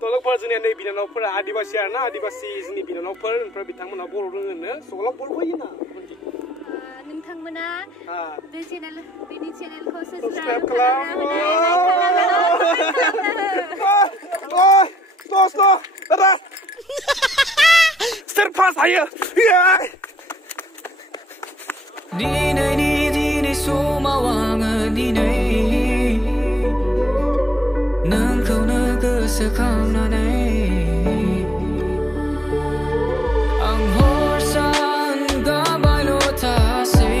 Tolokफोर जोंनि नै बिनानावफोरा आदिबासि आरोना आदिबासि जोंनि बिनानावफोर ओमफ्राय बिथांमोना बर' रोङोनो सगलाव बर' फैयोना नोंथांमोना बे चेनेल बेनि चेनेलखौ सब्सक्राइब सब्सक्राइब खालाम सोर पास हायो दिनै समाव आङो दिनै नोंखौनो गोसोखांनानै आं हर सान गाबायल' थासै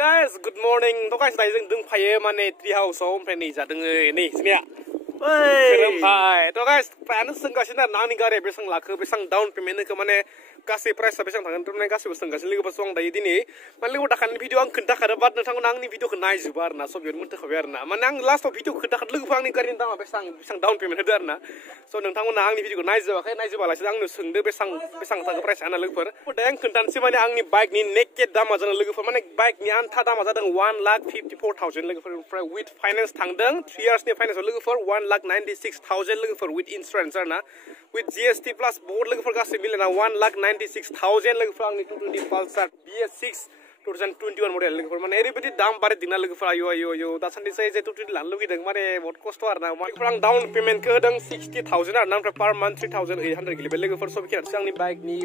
guys good morning थ' guys दायो जों दंफायो माने ट्री हाउसआव ओमफ्राय नै जादों नै जोंनिया ओमफ्राय थ' guys फ्रायानो सोंगासिनो आरोना आंनि गारिया बेसेबां लाखो बेसेबां डाउन पेमेन्ट होखो माने गासै प्राइसआ बेसेबां थांगोन थारमाने गासैबो सोंगासिनो लोगोफोरसो आं दायो दिनै माने लोगो दाखालिनि भिडिअ आं खोन्थाखादों बाट नोंथांमोना आंनि भिडिअखौ नायजोबा आरोना सब बेयावनो मोनथिखाबाय आरोना माने आं लास्टआव भिडिअखौ खोन्थाखादों लोगोफोर आंनि गारिनि दामा बेसेबां डाउन पेमेन्ट होदो आरोना स' नोंथांमोना आंनि भिडिअखौ नायजोबालासिनो आंनो सोंदो बेसेबां थाखो प्राइस आना लोगोफोर दायो आं खोन्थानोसै माने आंनि बाइकनि नेकेट दामा जादों लोगोफोर माने बाइकनि आन्था दामा जादों 1,54,000 लोगोफोर ओमफ्राय विथ फाइनेन्स थांदों 3 इयार्सनि फाइनेन्सआव लोगोफोर 1,96,000 लोगोफर विथ इन्सुरेन्स आरोना विथ GST प्लास बहुत लोगोफोर गासै मिलायना 1,96,000 लोगोफोर आंनि 220 पालसार BS6 2021 मडेल लोगोफोर माने ओरैबायदि दाम बारायदोंना लोगोफोर आयु दासान्दि जे 220 लानो लुगैदों माने बहुत खस्थ' आरोना लोगोफोर आं डाउन पेमेन्टखौ होदों 60,000 आरोना ओमफ्राय पार मान्थ 3,800 गोलैबाय लोगोफोर सब खेबसे आंनि बाइकनि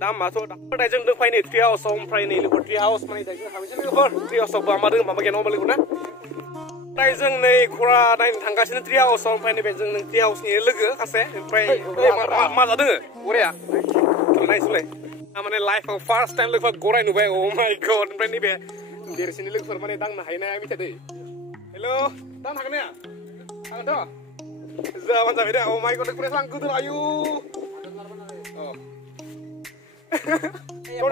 दामाथ' दायो जों दंफायो नै ट्री हाउसआव ओमफ्राय नै लोगोफोर ट्री हाउस माने दायो जों हाबैसै लोगोफोर ट्री हाउसआवबो मा दङ माबा गैया नङा लोगो ना ओमफ्राय जों नै घरा नायनो थांगासिनो ट्री हाउसआव ओमफ्राय नैबे जों ट्री हाउसनि लोगो सासे ओमफ्राय मा जादों गराया नायसुलाय माने लाइफआव फार्स्ट टाइम लोगोफोर गराय नुबाय अ माय गड ओमफ्राय नैबे देरसिननि लोगोफोर माने दांनो हायो ना मिथिया दै हेल' दांनो हागोन ना हागोनथ' जाबानो जाबाय दे अ माय गड लोगोफोर आं गोदो आयु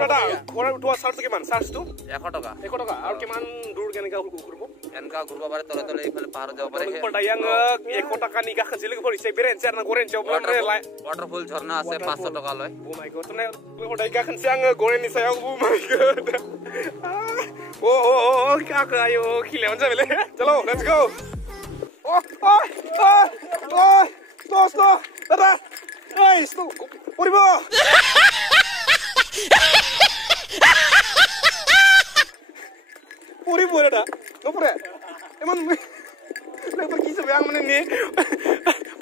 দাদা ঘৰৰ উঠোৱা চাৰ্জ কিমান চাৰ্জটো 100 টকা আৰু কিমান দূৰ কেনেকা ঘূৰিব এনকা ঘূৰিব পাৰে তলে তলে ইফালে পাহাৰ যাব পাৰে পড়াই আং 100 টাকা নি গাখনছে লোক পৰিছে বেৰেনছে না গৰেনছে वाटरफॉल झरना আছে 500 টাকা লয় ও মাই গড তনে পড়াই গাখনছে আং গৰেনি সায়াव ও মাই গড ও কাকা আয়ো খিলেवन যাবেলে চলো লেটস গো sto দাদা এই sto পড়িব Puri pura dah, no pura. Emang lepas kisah yang mana ni?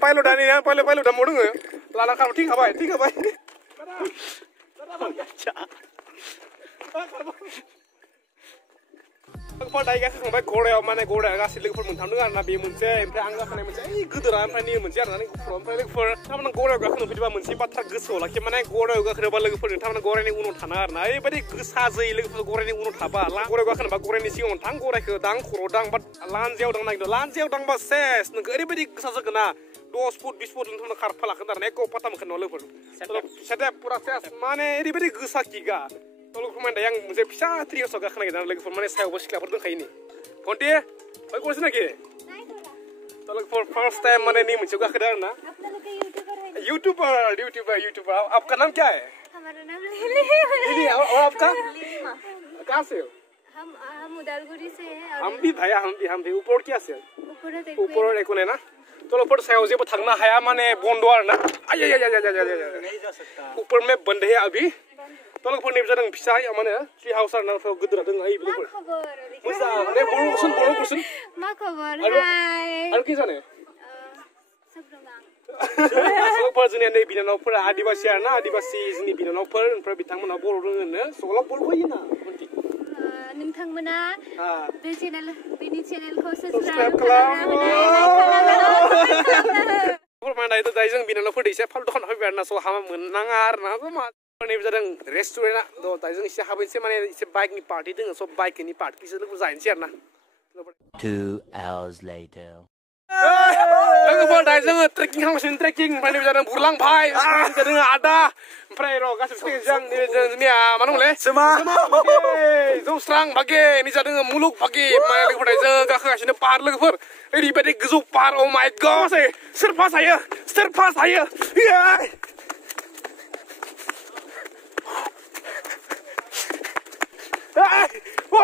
Pilot dah ni, pilot dah modung. Lalang kalau ठीक है भाई. Pada ayah sampai Korea mana Korea kasih lagi for mentang dengan nabi munce, empat angga mana munce, gedera empat ni munce, arna ni from lagi for, taman Korea gak kena pergi munce, patrak geso, lagi mana Korea gak kena lagi for, taman Korea ni unut tanar, nah, beri gesazai lagi for Korea ni unut haba, lah Korea gak kena Korea ni sih untang Korea ke dang koro dang, bat lanjau dang naik, lanjau dang bas ses, negeri beri gesazai kena. 2 फुट 20 फुट लंथन खारफाला खनदार ने को पता मखन नले फुर सेटअप पूरा सेस माने एरिबेरि गोसा किगा तल खमान दायang मोनसे फिसा ट्रियासआव गाखोना गेदान लोगोफोर माने सायावबो सिख्लाफोर दंखायो नि फन्टे ओइ कोरस नाकि तल फॉर फर्स्ट टाइम माने नि मोनसे गाखोदो आरोना यूट्यूबर आपका नाम क्या है हमारा नाम लिली और आपका कहां से हो हम उदालगुरी से हैं हम भी ऊपर क्या से ऊपर देखो ना तोलो पर सायाव जेबो थांनो हाया माने बन्द आरोना आय ऊपर में बंद है अभी तोलो पर नेब जादों फिसा माने ट्री हाउस आरोना गोदरा दङ आइ बिलोफोर मोजां ने बर' कुसन मा खबर हाय आरो की जाने सबरंगा पर जोंनि नै बिनानावफोरा आदिबासि आरोना आदिबासि जोंनि बिनानावफोर ओमफ्राय बिथांमोना बर' रोङोनो सगलाव बर' फैयोना नोंथांमोना बे चेनेल बेनि चेनेलखौ सब्सक्राइब खालाम दायो जों बिनानावफोर एसे फाल्टु खालामना फैबाय आरोना स' हामा मोननाङा आरोना मा नैबे जादों रेस्टुरेन्टआ दायो जों एसे हाबैनोसै माने एसे बाइकनि पार्टि दङ स' बाइकनि पार्टिसो लोगो जाहैनोसै आरोना 2 hours later लोगोफोर दायो जोङो ट्रेकिं खालामगासिनो ट्रेकिं ओमफ्राय नैबे जादों बुरलां भाई जादों आदा ओमफ्राय र' गासैबो जों नैबे जोंनिया मा होनोमोनलाय सोमा जौस्रां भागे नै जादों मुलुग भागे माने लोगोफोर दायो जों गाखोगासिनो पाहाड़ लोगोफोर ओरैबायदि गोजौ पाहाड़ अ माय गड सोर पास हायो Vai!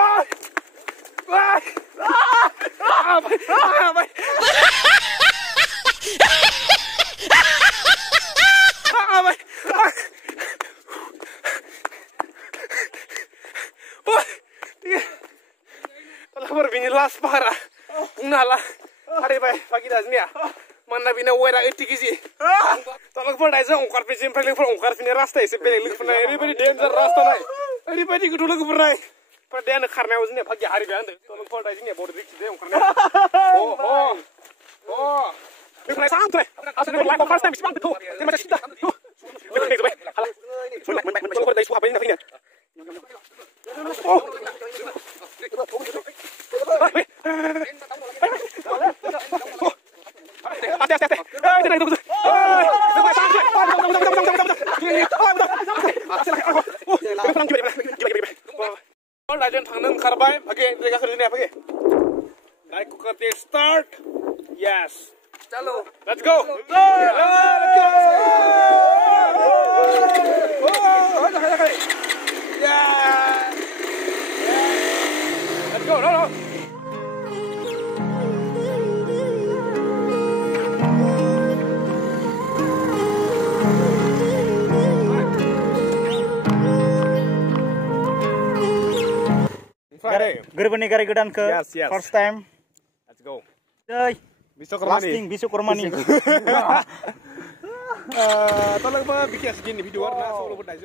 last para. Nala. Hari bay pagi dah ni ya. Mana bina wera 80 kg. Tolong pun dah jauh ongkar pejam paling pun ongkar sini rasta isi paling lagi pernah. Everybody danger rasta naik. Everybody kudu lagi pernah. Pada dia nak karena usnya pagi hari bay anda. Tolong pun dah sini bodoh dikit deh ongkarnya. Oh. Ini santai. Asal ni like first time sebang betul. Ini macam kita. Betul ni tu bay. Halah. Tolong pun dah isu apa ini nak ini. Oh. Hati-hati. Jangan itu. Legend thangnan kharbai bagi jaga khurine bagi. Like करते start. Yes. चलो. Let's go. Yeah. Let's go. No. Gerbani gari gedan ke first time. Let's go. Jai. Besok Kormani. Tolong bikin segini video warna solo berdaya.